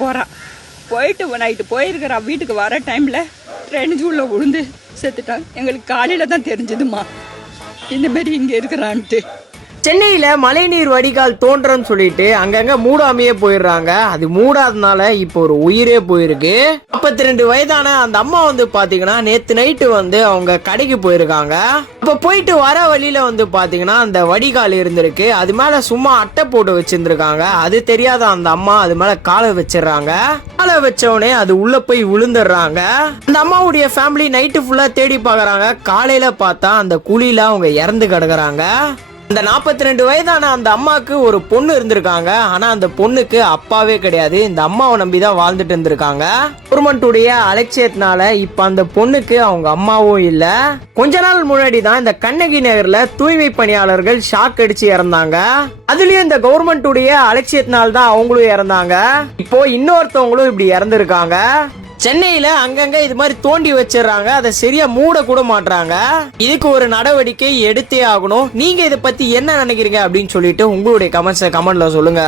போகிறா. போயிட்டு நைட்டு போயிருக்கிறா. வீட்டுக்கு வர டைமில் ட்ரெயின் உள்ள விழுந்து செத்துட்டான். எங்களுக்கு காலையில் தான் தெரிஞ்சதுமா இந்தமாரி இங்கே இருக்கிறான்ட்டு. சென்னையில மழைநீர் வடிகால் தோன்றன்னு சொல்லிட்டு அங்கங்க மூடாமையே போயிடுறாங்க. அது மூடாதனால இப்போ ஒரு உயிரே போயிருக்கு. 42 வயதான அந்த அம்மா பாத்தீங்கன்னா நேத்து நைட்டு அவங்க கடைக்கு போயிருக்காங்க. அப்ப போயிட்டு வர வழியில பாத்தீங்கன்னா அந்த வடிகால் இருந்திருக்கு. அது மேல சும்மா அட்டை போட்டு வச்சிருந்திருக்காங்க. அது தெரியாத அந்த அம்மா அது மேல காலை வச்சிடறாங்க. காலை வச்சவனே அது உள்ள போய் விழுந்துடுறாங்க. அந்த அம்மாவுடைய ஃபேமிலி நைட்டு ஃபுல்லா தேடி பாக்குறாங்க. காலையில பார்த்தா அந்த குழியில அவங்க இறந்து கிடக்குறாங்க. அந்த 42 வயதான அந்த அம்மாவுக்கு ஒரு பொண்ணு இருந்திருக்காங்க. ஆனா அந்த பொண்ணுக்கு அப்பாவே கிடையாது. இந்த அம்மாவை நம்பிதான் வாழ்ந்துட்டு இருந்திருக்காங்க. கவர்மெண்ட்டுடைய அலட்சியத்தினால இப்ப அந்த பொண்ணுக்கு அவங்க அம்மாவும் இல்ல. கொஞ்ச நாள் முன்னாடி தான் இந்த கண்ணகி நகர்ல தூய்மை பணியாளர்கள் ஷாக் அடிச்சு இறந்தாங்க. அதுலயும் இந்த கவர்மெண்ட்டுடைய அலட்சியத்தினால தான் அவங்களும் இறந்தாங்க. இப்போ இன்னொருத்தவங்களும் இப்படி இறந்துருக்காங்க. சென்னையில அங்கங்க இது மாதிரி தோண்டி வச்சிடறாங்க. அதை சரியா மூட கூட மாட்டாங்க. இதுக்கு ஒரு நடவடிக்கை எடுத்தே ஆகணும். நீங்க இதை பத்தி என்ன நினைக்கிறீங்க அப்படின்னு சொல்லிட்டு உங்களுடைய கமெண்ட்ல சொல்லுங்க.